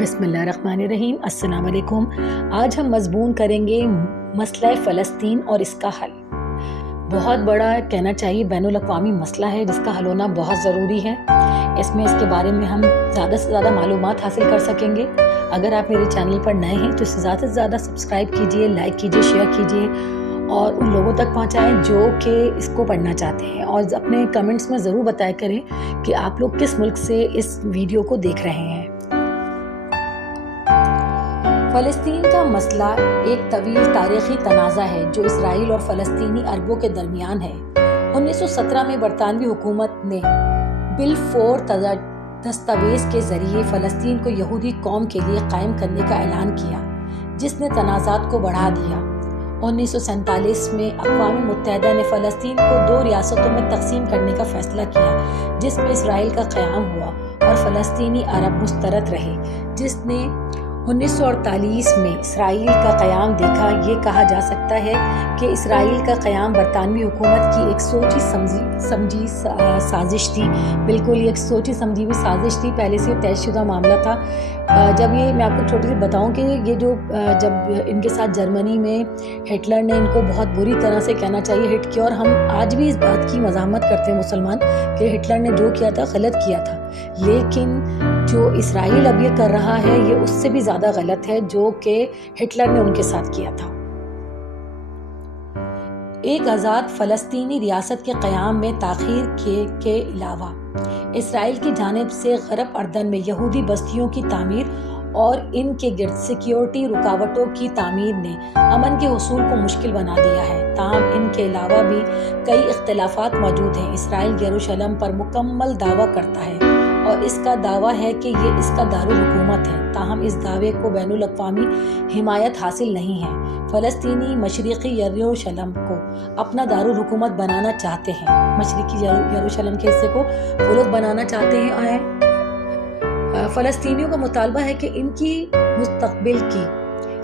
बिस्मिल्लाहिर्रहमानिर्रहीम। अस्सलाम वालेकुम। आज हम मज़मून करेंगे मसला फ़लस्तीन और इसका हल। बहुत बड़ा कहना चाहिए बैनुल अक़वामी मसला है जिसका हल होना बहुत ज़रूरी है। इसके बारे में हम ज़्यादा से ज़्यादा मालूमात हासिल कर सकेंगे। अगर आप मेरे चैनल पर नए हैं तो इसे ज़्यादा से ज़्यादा सब्सक्राइब कीजिए, लाइक कीजिए, शेयर कीजिए और उन लोगों तक पहुंचाएं जो कि इसको पढ़ना चाहते हैं। और अपने कमेंट्स में ज़रूर बताया करें कि आप लोग किस मुल्क से इस वीडियो को देख रहे हैं। फ़लस्तीन का मसला एक तवील तारीख़ी तनाज़ा है जो इसराइल और फ़लस्तीनी अरबों के दरमियान है। 1917 में बरतानवी हुकूमत ने बिलफोर दस्तावेज़ के ज़रिए फ़लस्तीन को यहूदी कौम के लिए कायम करने का ऐलान किया, जिसने तनाज़ात को बढ़ा दिया। 1947 में अक़वाम मुत्तहिदा ने फ़लस्तीन को 2 रियासतों में तकसीम करने का फ़ैसला किया, जिसमें इसराइल का क़याम हुआ और फ़लस्तीनी अरब मुस्तरद रहे। जिसने 1948 में इसराइल का क़याम देखा। ये कहा जा सकता है कि इसराइल का क़याम बरतानवी हुकूमत की एक सोची समझी साजिश थी। बिल्कुल ये एक सोची समझी हुई साजिश थी, पहले से तयशुदा मामला था। जब ये मैं आपको छोटी सी बताऊं कि ये जो जब इनके साथ जर्मनी में हिटलर ने इनको बहुत बुरी तरह से कहना चाहिए हिट किया, और हम आज भी इस बात की मज़ाहमत करते हैं मुसलमान कि हिटलर ने जो किया था गलत किया था, लेकिन जो इसराइल अब ये कर रहा है ये उससे भी ज़्यादा गलत है जो कि हिटलर ने उनके साथ किया था। एक आज़ाद फ़लस्तीनी रियासत के क़याम में ताख़ीर के अलावा इसराइल की जानिब से गरब अर्दन में यहूदी बस्तियों की तामीर और इनके गिर्द सिक्योरिटी रुकावटों की तामीर ने अमन के हुसूल को मुश्किल बना दिया है। ताहम इनके अलावा भी कई इख्तिलाफ़ात मौजूद हैं। इसराइल यरूशलेम पर मुकम्मल दावा करता है और इसका दावा है कि ये इसका दारुल हुकूमत है। ताहम इस दावे को बैनुल अक़वामी हिमायत हासिल नहीं है। फ़लस्तीनी मशरिक़ी यरूशलेम को अपना दारुल हुकूमत बनाना चाहते हैं। मशरिक़ी यरूशलेम के हिस्से को वो लोग बनाना चाहते हैं। फ़लस्तीनियों का मुतालबा है कि इनकी मुस्तक़बिल की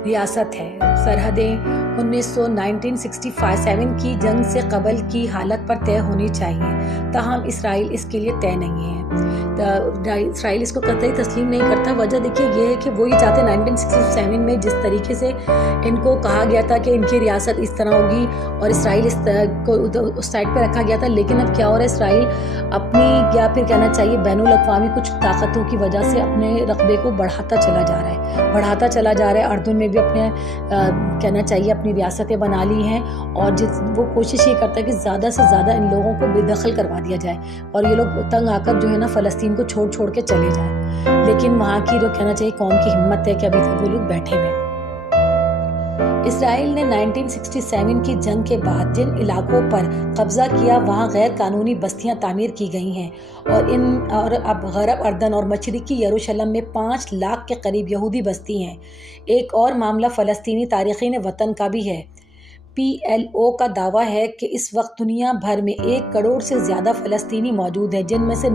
रियासत है। सरहदें 1967 की जंग से कबल की हालत पर तय होनी चाहिए। ताहम इसराइल इसके लिए तय नहीं है। इसराइल इसको कतई तस्लीम नहीं करता। वजह देखिए ये है कि वो ये चाहते हैं 1967 में जिस तरीके से इनको कहा गया था कि इनकी रियासत इस तरह होगी और इसराइल इस तरह को उस साइड पे रखा गया था, लेकिन अब क्या हो रहा है, इसराइल अपनी या फिर कहना चाहिए बैनुल अक़वामी कुछ ताकतों की वजह से अपने रकबे को बढ़ाता चला जा रहा है। अर्दन में भी अपने कहना चाहिए अपनी रियासतें बना ली हैं और वो कोशिश ये करता है कि ज़्यादा से ज़्यादा इन लोगों को बेदखल करवा दिया जाए और ये लोग तंग आकर जो है ना फ़लस्तीन को छोड़ के चले जाएं। लेकिन वहाँ की जो कहना चाहिए कौम की हिम्मत है कि अभी तक वो लोग बैठे हुए। इसराइल ने 1967 की जंग के बाद जिन इलाकों पर कब्ज़ा किया वहाँ गैर कानूनी बस्तियाँ तामीर की गई हैं और अब गरब अर्दन और मशरिक़ी यरूशलेम में 5 लाख के करीब यहूदी बस्ती हैं। एक और मामला फ़लस्तीनी तारीख़ीन वतन का भी है। PLO का दावा है कि इस वक्त दुनिया भर में 1 करोड़ से ज़्यादा फ़लस्तीनी मौजूद हैं, जिनमें से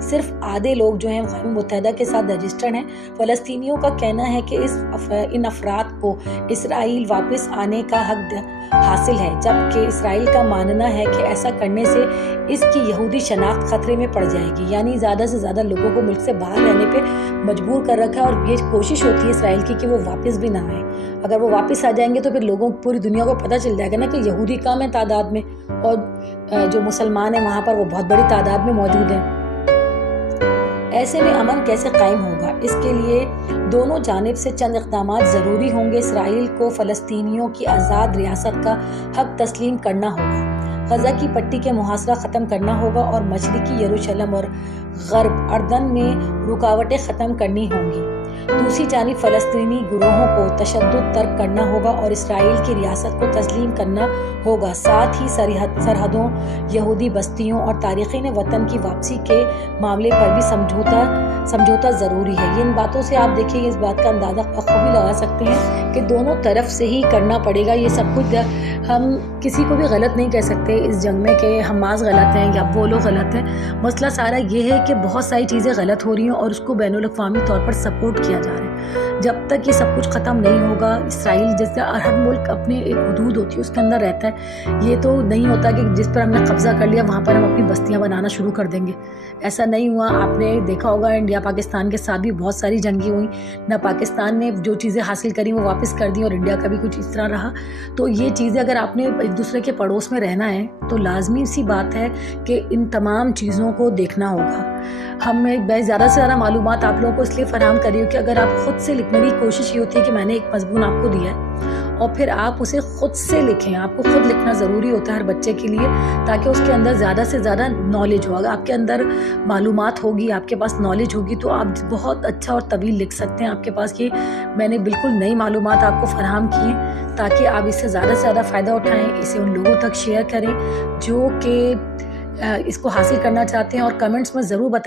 सिर्फ आधे लोग जो हैं अक़वाम मुत्तहिदा के साथ रजिस्टर्ड हैं। फ़लस्तीनियों का कहना है कि इन अफराद को इसराइल वापस आने का हक हासिल है, जबकि इसराइल का मानना है कि ऐसा करने से इसकी यहूदी शनाख्त खतरे में पड़ जाएगी। यानी ज़्यादा से ज़्यादा लोगों को मुल्क से बाहर रहने पे मजबूर कर रखा है और ये कोशिश होती है इसराइल की कि वो वापस भी ना आए। अगर वो वापस आ जाएंगे तो फिर लोगों पूरी दुनिया को पता चल जाएगा ना कि यहूदी कम है तादाद में और जो मुसलमान हैं वहाँ पर वो बहुत बड़ी तादाद में मौजूद हैं। ऐसे में अमन कैसे कायम होगा? इसके लिए दोनों जानिब से चंद इक़दामात ज़रूरी होंगे। इसराइल को फ़लस्तीनियों की आज़ाद रियासत का हक़ तस्लीम करना होगा, गज़ा की पट्टी के मुहासरा ख़त्म करना होगा और मशरिक़ी यरूशलेम और गरब अर्दन में रुकावटें ख़त्म करनी होंगी। दूसरी जानिब फ़लस्तीनी गुरोहों को तशद्दुद तर्क करना होगा और इसराइल की रियासत को तस्लीम करना होगा। साथ ही सरहदों, यहूदी बस्तियों और तारीख़ीन वतन की वापसी के मामले पर भी समझौता ज़रूरी है। इन बातों से आप देखिए इस बात का अंदाज़ा बखूबी लगा सकते हैं कि दोनों तरफ से ही करना पड़ेगा। ये सब कुछ हम किसी को भी गलत नहीं कह सकते इस जंग में कि हमास गलत हैं या वो लोग गलत हैं। मसला सारा ये है कि बहुत सारी चीज़ें गलत हो रही हैं और उसको बैनुल अक़वामी तौर पर सपोर्ट किया जा रहा है। جب تک یہ سب کچھ ختم نہیں ہوگا، اسرائیل جیسے ہر ملک اپنے ایک حدود ہوتی ہے اس کے اندر رہتا ہے، یہ تو نہیں ہوتا کہ جس پر ہم نے قبضہ کر لیا وہاں پر ہم اپنی بستیاں بنانا شروع کر دیں گے. ایسا نہیں ہوا. آپ نے دیکھا ہوگا انڈیا پاکستان کے ساتھ بھی بہت ساری جنگیں ہوئیں، نہ پاکستان نے جو چیزیں حاصل کریں وہ واپس کر دیں اور انڈیا کا بھی کچھ اس طرح رہا. تو یہ چیزیں اگر آپ نے ایک دوسرے کے پڑوس میں رہنا ہے تو لازمی سی بات ہے کہ ان تمام چیزوں کو دیکھنا ہوگا. میں زیادہ سے زیادہ معلومات آپ لوگوں کو اس لیے فراہم کر رہی ہوں کہ اگر آپ خود سے لکھنے کی کوشش یہ ہوتی ہے کہ میں نے ایک مضمون آپ کو دیا ہے اور پھر آپ اسے خود سے لکھیں. آپ کو خود لکھنا ضروری ہوتا ہے ہر بچے کے لیے، تاکہ اس کے اندر زیادہ سے زیادہ نالج ہو. اگر آپ کے اندر معلومات ہوگی، آپ کے پاس نالج ہوگی تو آپ بہت اچھا اور طویل لکھ سکتے ہیں. آپ کے پاس یہ میں نے بالکل نئی معلومات آپ کو فراہم کی ہیں تاکہ آپ اس سے زیادہ سے زیادہ فائدہ اٹھائیں، اسے ان لوگوں تک شیئر کریں جو کہ اس کو حاصل کرنا چاہتے ہیں، اور کمنٹس میں ضرور بتائیں